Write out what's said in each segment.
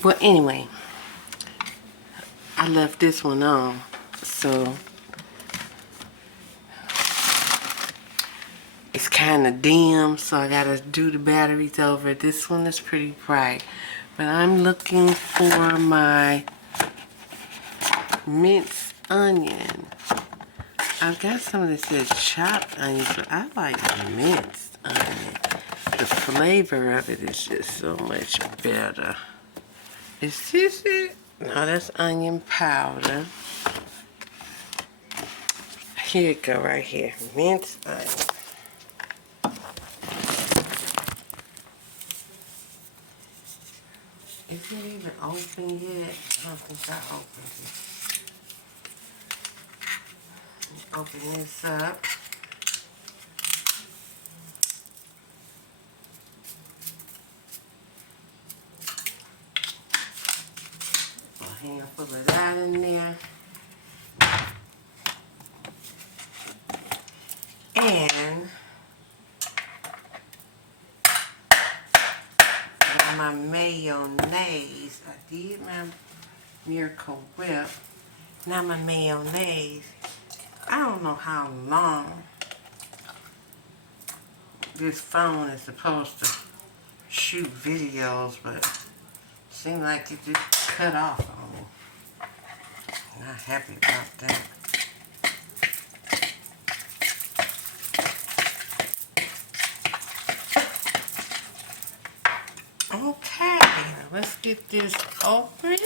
Well, anyway, I left this one on, so it's kind of dim, so I gotta do the batteries over. This one is pretty bright, but I'm looking for my minced onion. I've got some that says chopped onions, but I like minced onion. The flavor of it is just so much better. Is this it? No, that's onion powder. Here it go right here. Minced onion. Is it even open yet? I don't think I opened it. Open this up. A handful of that in there. And my mayonnaise. I did my Miracle Whip. Now my mayonnaise. I don't know how long this phone is supposed to shoot videos, but it seemed like it just cut off on me. Not happy about that. Okay, let's get this open.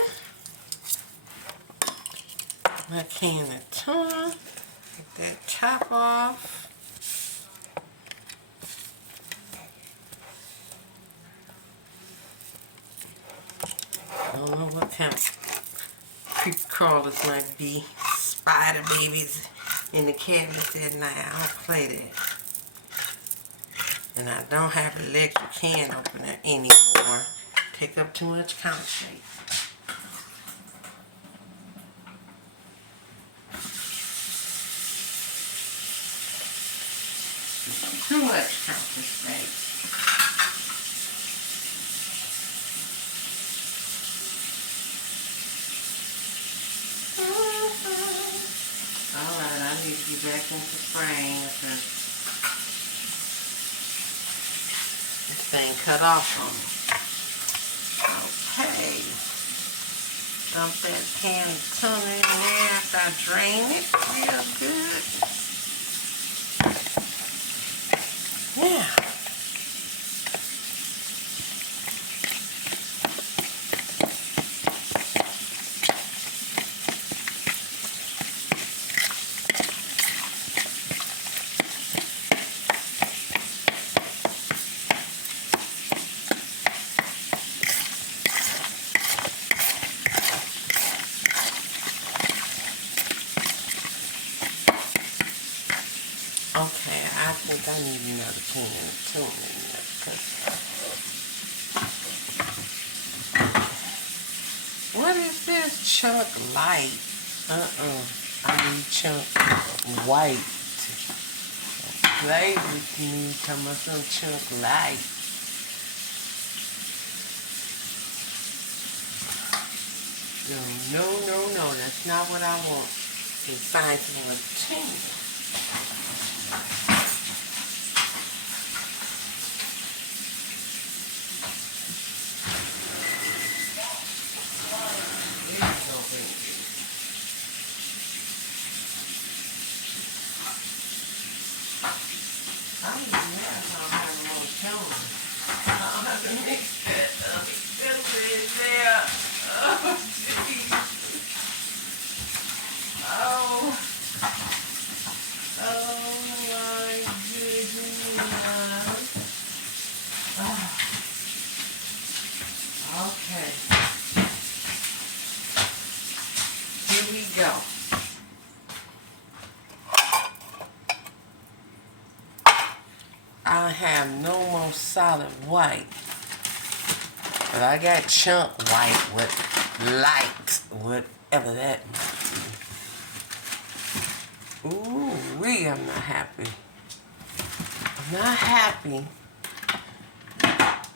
My can of tuna. Get that top off. I don't know what kind of creep crawlers might be. Spider babies in the cabinets at night. I don't play that. And I don't have an electric can opener anymore. Take up too much counter space. Too much counter space. Alright, I need to get back into frame because this thing cut off on me. Okay. Dump that pan of tuna in there after I drain it real good. Yeah. Okay, I think I need another can of tuna in there because what is this chunk light? I need chunk white. Play with me, talking about some chunk light. No, that's not what I want. It's find some more tuna. Go. I have no more solid white, but I got chunk white with light, whatever that might be. Ooh, I'm not happy. I'm not happy,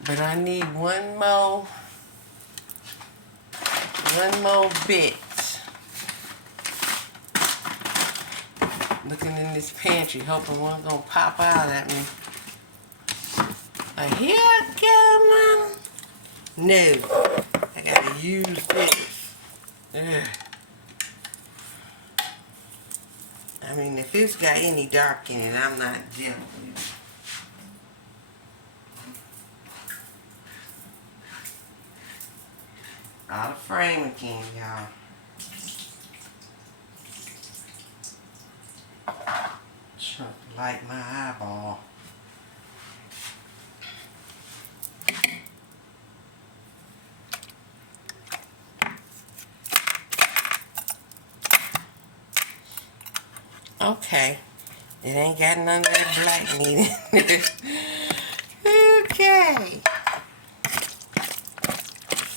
but I need one more one more bit. Looking in this pantry, hoping one gonna pop out at me. Like, here I go, Mama. No, I gotta use this. Ugh. I mean, if it's got any dark in it, I'm not dealing with it. Out of frame again, y'all. Trying to light my eyeball. Okay. It ain't got none of that black meat in it. Okay.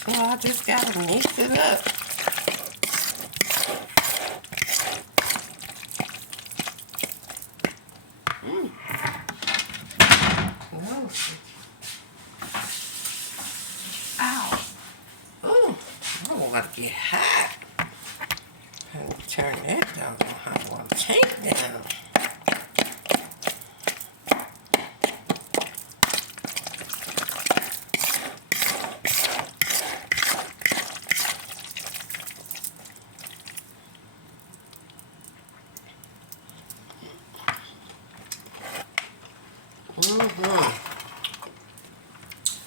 So I just gotta mix it up. No. Ow. Ooh. I don't want to get hot. Turn that down on hot water tank down.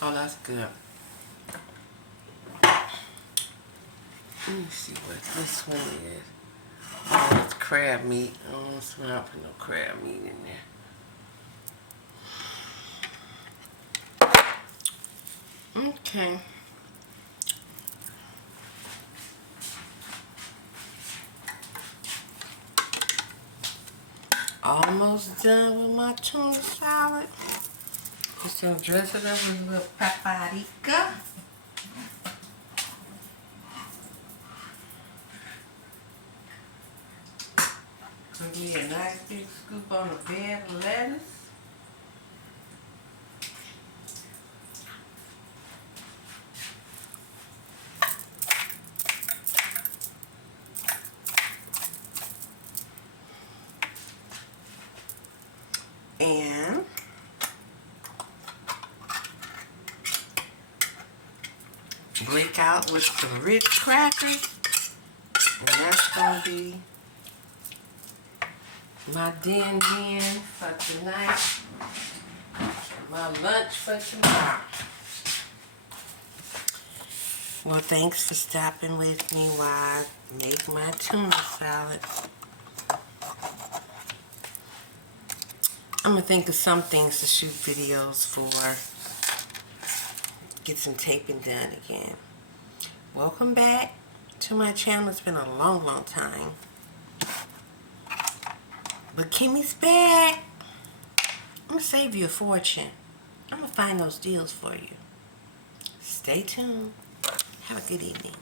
Oh, that's good. Let me see what this one is. Oh, it's crab meat. I don't smell for no crab meat in there. Okay. Almost done with my tuna salad. Just gonna dress it up with a little paprika. Gonna give me a nice big scoop on a bed of lettuce. And break out with some Ritz crackers. And that's gonna be my din for tonight. My lunch for tomorrow. Well, thanks for stopping with me while I make my tuna salad. I'm gonna think of some things to shoot videos for. Get some taping done again. Welcome back to my channel. It's been a long, long time. But Kimmie's back. I'm gonna save you a fortune. I'm gonna find those deals for you. Stay tuned. Have a good evening.